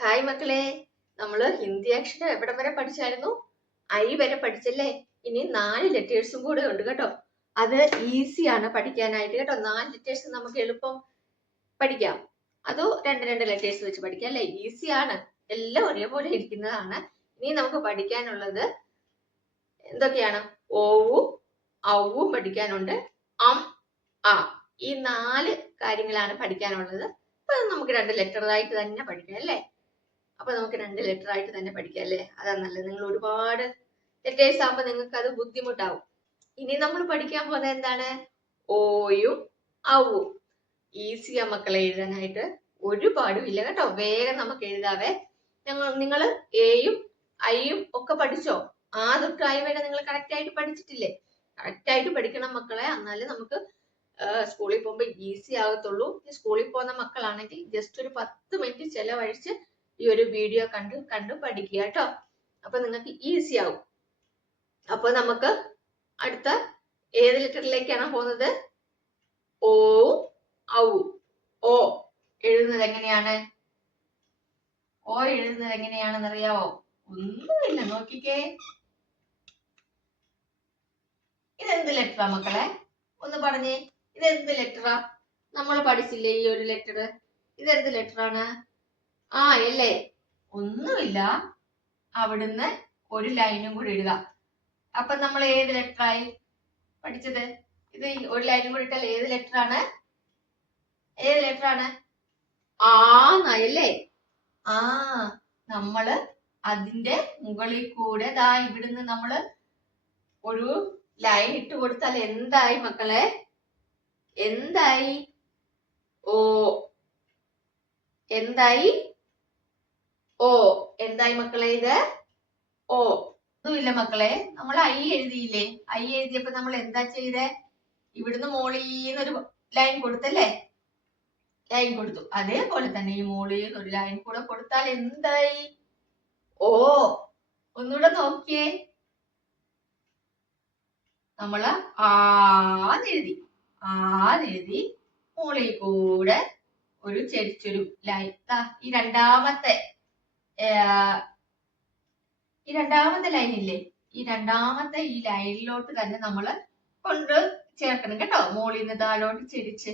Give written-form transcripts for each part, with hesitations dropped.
Hi മക്കളെ, നമ്മള് ഹിന്ദി അക്ഷരം എവിടം വരെ പഠിച്ചായിരുന്നു? ഐ വരെ പഠിച്ചല്ലേ? ഇനി 4 ലെറ്റേഴ്സും കൂടെ ഉണ്ട് കേട്ടോ. അത് ഈസിയാണ് പഠിക്കാനായിട്ട് കേട്ടോ. 4 ലെറ്റേഴ്സ് നമുക്ക് എളുപ്പം പഠിക്കാം. അതോ രണ്ട് ലെറ്റേഴ്സ് വെച്ച് പഠിക്കാം അല്ലേ? ഈസിയാണ്, എല്ലാം ഒരേപോലെ ഇരിക്കുന്നതാണ്. ഇനി നമുക്ക് പഠിക്കാനുള്ളത് എന്തൊക്കെയാണ്? ഓവും ഔവും പഠിക്കാനുണ്ട്. അം ആ ഈ 4 കാര്യങ്ങളാണ് പഠിക്കാനുള്ളത്. അപ്പൊ നമുക്ക് 2 ലെറ്ററായിട്ട് തന്നെ പഠിക്കാം അല്ലേ? അപ്പൊ നമുക്ക് 2 ലെറ്റർ ആയിട്ട് തന്നെ പഠിക്കാം അല്ലേ? അതാ നല്ലത്. നിങ്ങൾ ഒരുപാട് ലെറ്റേഴ്സ് ആകുമ്പോൾ നിങ്ങൾക്ക് അത് ബുദ്ധിമുട്ടാവും. ഇനി നമ്മൾ പഠിക്കാൻ പോകുന്നത് എന്താണ്? ഓയും ഔവും. ഈസിയാ മക്കളെ എഴുതാനായിട്ട്, ഒരുപാടും ഇല്ല കേട്ടോ. വേഗം നമുക്ക് എഴുതാവേ. നിങ്ങൾ എയും ഐയും ഒക്കെ പഠിച്ചോ? ആ തൊട്ട് ഐ വരെ നിങ്ങൾ കറക്റ്റ് ആയിട്ട് പഠിച്ചിട്ടില്ലേ? കറക്റ്റ് ആയിട്ട് പഠിക്കണം മക്കളെ, എന്നാലേ നമുക്ക് സ്കൂളിൽ പോകുമ്പോൾ ഈസി ആകത്തുള്ളൂ. സ്കൂളിൽ പോകുന്ന മക്കളാണെങ്കിൽ ജസ്റ്റ് ഒരു 10 മിനിറ്റ് ചെലവഴിച്ച് ഈ ഒരു വീഡിയോ കണ്ട് പഠിക്കുക കേട്ടോ. അപ്പൊ നിങ്ങൾക്ക് ഈസി ആവും. അപ്പൊ നമുക്ക് അടുത്ത ഏത് ലെറ്ററിലേക്കാണ് പോകുന്നത്? ഓ ഔ. ഓ എഴുതുന്നത് എങ്ങനെയാണ്? ഓ എഴുതുന്നത് എങ്ങനെയാണെന്ന് അറിയാവോ? ഒന്നുമില്ല, നോക്കിക്കേ. ഇതെന്ത് ലെറ്ററാ മക്കളെ? ഒന്ന് പറഞ്ഞേ, ഇതെന്ത് ലെറ്ററാ? നമ്മൾ പഠിച്ചില്ലേ ഈ ഒരു ലെറ്റർ? ഇതെന്ത് ലെറ്ററാണ്? ആ അല്ലേ? ഒന്നുമില്ല, അവിടുന്ന് ഒരു ലൈനും കൂടി ഇടുക. അപ്പൊ നമ്മൾ ഏത് ലെറ്ററായി പഠിച്ചത്? ഇത് ഒരു ലൈനും കൂടി ഇട്ടാൽ ഏത് ലെറ്ററാണ്? ഏത് ലെറ്ററാണ്? ആന്നല്ലേ? ആ നമ്മള് അതിന്റെ മുകളിൽ കൂടെ ദാ ഇവിടുന്ന് നമ്മള് ഒരു ലൈൻ ഇട്ട് കൊടുത്താൽ എന്തായി മക്കളെ? എന്തായി? ഓ. എന്തായി? ഓ. എന്തായി മക്കളെ ഇത്? ഓ. ഒന്നുമില്ല മക്കളെ, നമ്മൾ ഐ എഴുതിയില്ലേ? ഐ എഴുതിയപ്പോ നമ്മൾ എന്താ ചെയ്തേ? ഇവിടുന്ന് മോളീന്ന് ഒരു ലൈൻ കൊടുത്തല്ലേ? ലൈൻ കൊടുത്തു. അതേപോലെ തന്നെ ഈ മോളീന്ന് ഒരു ലൈൻ കൂടെ കൊടുത്താൽ എന്തായി? ഓ. ഒന്നുകൂടെ നോക്കിയേ. നമ്മള് ആന്നെഴുതി. ആന്നെഴുതി മോളിൽ കൂടെ ഒരു ചെരിച്ചൊരു ലൈൻ. ഈ രണ്ടാമത്തെ ലൈൻ ഇല്ലേ? ഈ രണ്ടാമത്തെ ഈ ലൈനിലോട്ട് തന്നെ നമ്മള് കൊണ്ട് ചേർക്കണം കേട്ടോ. മോളിൽ നിന്ന് താഴോട്ട് ചെരിച്ച്.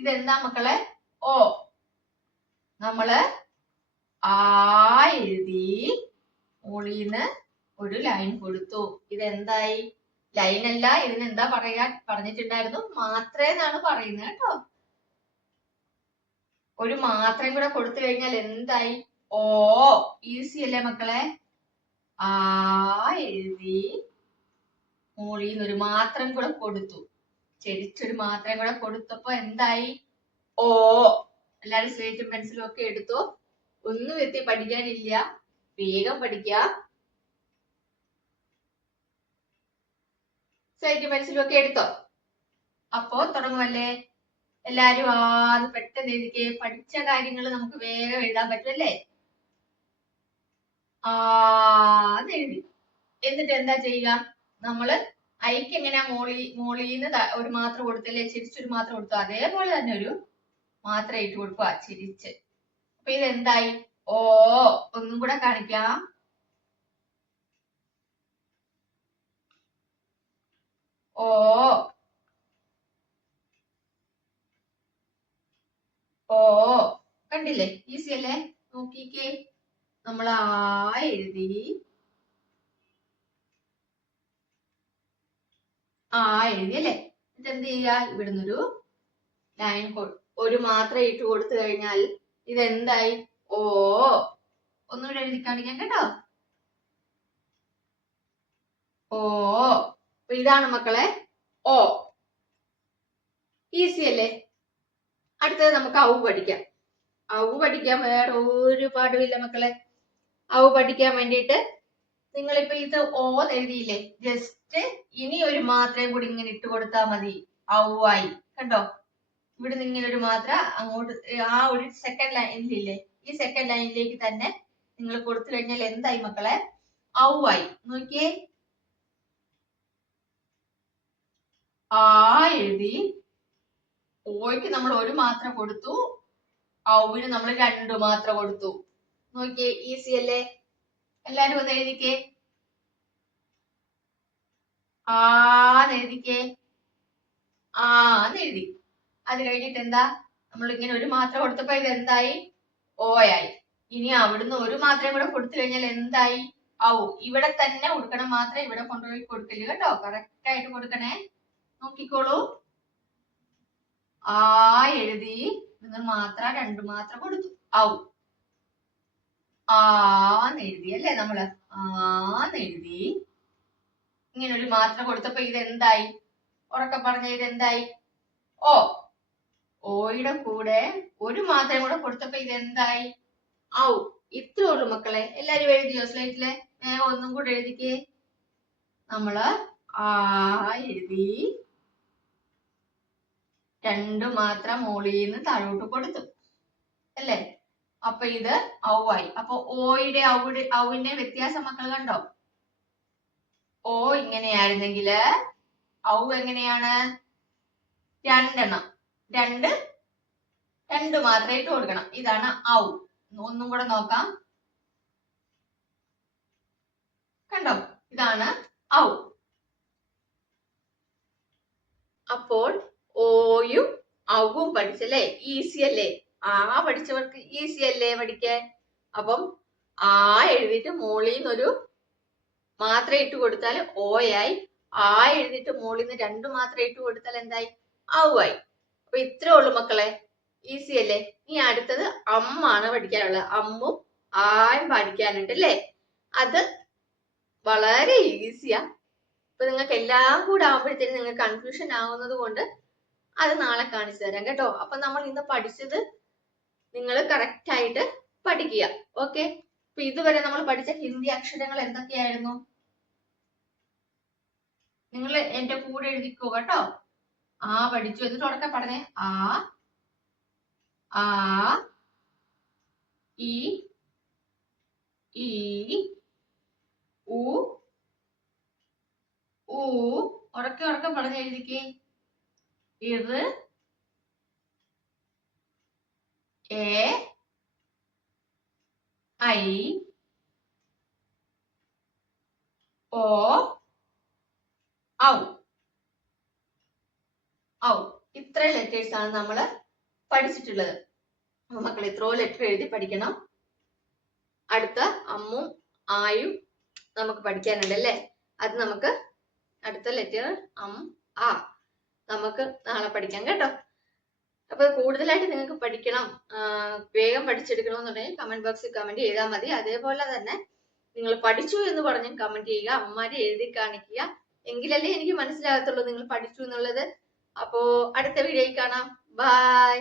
ഇതെന്താ മക്കളെ? ഓ. നമ്മള് ആ എഴുതി മോളിന്ന് ഒരു ലൈൻ കൊടുത്തു. ഇതെന്തായി? ലൈൻ അല്ല, ഇതിനെന്താ പറഞ്ഞിട്ടുണ്ടായിരുന്നു? മാത്രേന്നാണ് പറയുന്നത് കേട്ടോ. ഒരു മാത്രം കൂടെ കൊടുത്തു കഴിഞ്ഞാൽ എന്തായി? ഓ. ഈസി അല്ലേ മക്കളെ? ആ എഴുതി മോളിന്ന് ഒരു മാത്രം കൂടെ കൊടുത്തു. ചെരിച്ചൊരു മാത്രം കൂടെ കൊടുത്തപ്പോ എന്തായി? ഓ. എല്ലാരും സ്ലേറ്റും പെൻസിലും ഒക്കെ എടുത്തു. ഒന്നും എത്തി പഠിക്കാനില്ല, വേഗം പഠിക്കുക. സ്ലേറ്റും പെൻസിലും ഒക്കെ എടുത്തോ? അപ്പോ തുടങ്ങുമല്ലേ? എല്ലാരും ആന്ന് പെട്ടെന്ന് എഴുതിക്കേ. പഠിച്ച കാര്യങ്ങൾ നമുക്ക് വേഗം എഴുതാൻ പറ്റുമല്ലേ? ആന്ന് എഴുതി. എന്നിട്ട് എന്താ ചെയ്യുക? നമ്മള് ഐക്ക് എങ്ങനെയാ മോളീന്ന് ഒരു മാത്രം കൊടുത്തല്ലേ? ചിരിച്ചൊരു മാത്രം കൊടുത്തു. അതേപോലെ തന്നെ ഒരു മാത്രം ഇട്ട് കൊടുക്കുക, ചിരിച്ച്. അപ്പൊ ഇതെന്തായി? ഓ. ഒന്നും കൂടെ കാണിക്കാം. ഓ. ഓ. കണ്ടില്ലേ? ഈസി അല്ലേ? നോക്കിക്കേ. നമ്മൾ ആ എഴുതി. എഴുതി അല്ലേ? എന്നിട്ട് എന്ത് ചെയ്യാ? ഇവിടുന്നൊരു ലൈൻ ഒരു മാത്രം ഇട്ട് കൊടുത്തു കഴിഞ്ഞാൽ ഇതെന്തായി? ഓ. ഒന്നുകൂടെ എഴുതി കാണിക്കാം കേട്ടോ. ഓ. അപ്പൊ ഇതാണ് മക്കളെ ഓ. ഈസി അല്ലേ? അടുത്തത് നമുക്ക് ഔ പഠിക്കാം. ഔ പഠിക്കാൻ വേറെ ഒരു പാടുമില്ല മക്കളെ. ഔ പഠിക്കാൻ വേണ്ടിയിട്ട് നിങ്ങളിപ്പോ ഇത് ഓ എഴുതിയില്ലേ? ജസ്റ്റ് ഇനി ഒരു മാത്രം കൂടി ഇങ്ങനെ ഇട്ട് കൊടുത്താൽ മതി. ഔ ആയി. കണ്ടോ? ഇവിടെ നിന്ന് ഇങ്ങനെ ഒരു മാത്ര അങ്ങോട്ട് ആ ഒരു സെക്കൻഡ് ലൈനിലില്ലേ? ഈ സെക്കൻഡ് ലൈനിലേക്ക് തന്നെ നിങ്ങൾ കൊടുത്തു കഴിഞ്ഞാൽ എന്തായി മക്കളെ? ഔ ആയി. നോക്കിയേ. ആ എഴുതി. ഓയ്ക്ക് നമ്മൾ ഒരു മാത്രം കൊടുത്തു, ഔവിന് നമ്മൾ 2 മാത്രം കൊടുത്തു. നോക്കിയേ, ഈസി അല്ലേ? എല്ലാരും ഒന്ന് എഴുതിക്കേ. ആന്ന് എഴുതിക്കേ. ആന്ന് എഴുതി. അത് കഴിഞ്ഞിട്ട് എന്താ, നമ്മൾ ഇങ്ങനെ ഒരു മാത്ര കൊടുത്തപ്പോ ഇത് എന്തായി? ഓയായി. ഇനി അവിടുന്ന് ഒരു മാത്രം കൂടെ കൊടുത്തു കഴിഞ്ഞാൽ എന്തായി? ഔ. ഇവിടെ തന്നെ കൊടുക്കണം, മാത്രം ഇവിടെ കൊണ്ടുപോയി കൊടുക്കില്ല കേട്ടോ. കറക്റ്റ് ആയിട്ട് കൊടുക്കണേ. നോക്കിക്കോളൂ. ആ എഴുതി, നിങ്ങൾ മാത്ര രണ്ടു മാത്രം കൊടുത്തു. ഔ. ആന്ന് എഴുതി അല്ലേ നമ്മള്? ആന്ന് എഴുതി. ഇങ്ങനെ ഒരു മാത്ര കൊടുത്തപ്പോ ഇത് എന്തായി? ഉറക്കെ പറഞ്ഞ ഇത് എന്തായി? ഓ. ഓയുടെ കൂടെ ഒരു മാത്രം കൂടെ കൊടുത്തപ്പോ ഇത് എന്തായി? ഔ. ഇത്രേ ഉള്ളൂ മക്കളെ. എല്ലാരും എഴുതിയോ സ്ലൈറ്റില്? ഒന്നും കൂടെ എഴുതിക്കേ. നമ്മള് ആ എഴുതി, രണ്ടു മാത്രം മോളീന്ന് താഴോട്ട് കൊടുത്തു അല്ലേ? അപ്പൊ ഇത് ഔവായി. അപ്പൊ ഓയുടെ ഔവിന്റെ വ്യത്യാസം മക്കൾ കണ്ടോ? ഓ ഇങ്ങനെയായിരുന്നെങ്കില് ഔ എങ്ങനെയാണ്? രണ്ടെണ്ണം. രണ്ട് മാത്രം ഇട്ട് കൊടുക്കണം. ഇതാണ് ഔ. ഒന്നും കൂടെ നോക്കാം. കണ്ടോ? ഇതാണ് ഔ. അപ്പോൾ ഓയും ഔവും പഠിച്ചല്ലേ? ഈസി അല്ലേ? ആ പഠിച്ചവർക്ക് ഈസി അല്ലേ പഠിക്കാൻ? അപ്പം ആ എഴുതിയിട്ട് മോളിന്നൊരു മാത്രം ഇട്ട് കൊടുത്താൽ ഓയായി. ആ എഴുതിയിട്ട് മോളിന്ന് രണ്ടു മാത്രം ഇട്ട് കൊടുത്താൽ എന്തായി? ഔവായി. അപ്പൊ ഇത്രേ ഉള്ളൂ മക്കളെ. ഈസി അല്ലേ? ഇനി അടുത്തത് അമ്മാണ് പഠിക്കാനുള്ളത്. അമ്മും ആയും പഠിക്കാനുണ്ട് അല്ലേ? അത് വളരെ ഈസിയാ. ഇപ്പൊ നിങ്ങൾക്ക് എല്ലാം കൂടെ ആവുമ്പോഴത്തേനും നിങ്ങൾക്ക് കൺഫ്യൂഷൻ ആവുന്നത് കൊണ്ട് അത് നാളെ കാണിച്ചു തരാം കേട്ടോ. അപ്പൊ നമ്മൾ ഇന്ന് പഠിച്ചത് നിങ്ങൾ കറക്റ്റ് ആയിട്ട് പഠിക്കുക. ഓക്കെ. അപ്പൊ ഇതുവരെ നമ്മൾ പഠിച്ച ഹിന്ദി അക്ഷരങ്ങൾ എന്തൊക്കെയായിരുന്നു? നിങ്ങൾ എന്റെ കൂടെ എഴുതിക്കോ കേട്ടോ. ആ പഠിച്ചു. എന്നിട്ട് ഉറക്കെ പറഞ്ഞേ. ആ, ആ, ഇ, ഈ, ഉ, ഊ. ഉറക്കെ ഉറക്കെ പറഞ്ഞ് എഴുതിക്കേ. ഇറ്, എ, ഐ, ഓ, ഔ. ഔ. ഇത്ര ലെറ്റേഴ്സ് ആണ് നമ്മൾ പഠിച്ചിട്ടുള്ളത്. മക്കൾ ഇത്രയോ ലെറ്റർ എഴുതി പഠിക്കണം. അടുത്ത അമ്മും ആയും നമുക്ക് പഠിക്കാനുണ്ട് അല്ലേ? അത് നമുക്ക് അടുത്ത ലെറ്റർ ആ നമുക്ക് നാളെ പഠിക്കാം കേട്ടോ. അപ്പൊ കൂടുതലായിട്ട് നിങ്ങൾക്ക് പഠിക്കണം, വേഗം പഠിച്ചെടുക്കണം എന്നുണ്ടെങ്കിൽ കമന്റ് ബോക്സിൽ കമന്റ് ചെയ്താൽ മതി. അതേപോലെ തന്നെ നിങ്ങൾ പഠിച്ചു എന്ന് പറഞ്ഞ് കമന്റ് ചെയ്യുക, അമ്മമാരെ എഴുതി കാണിക്കുക. എങ്കിലല്ലേ എനിക്ക് മനസ്സിലാകത്തുള്ളൂ നിങ്ങൾ പഠിച്ചു എന്നുള്ളത്. അപ്പോ അടുത്ത വീഡിയോയിൽ കാണാം. ബൈ.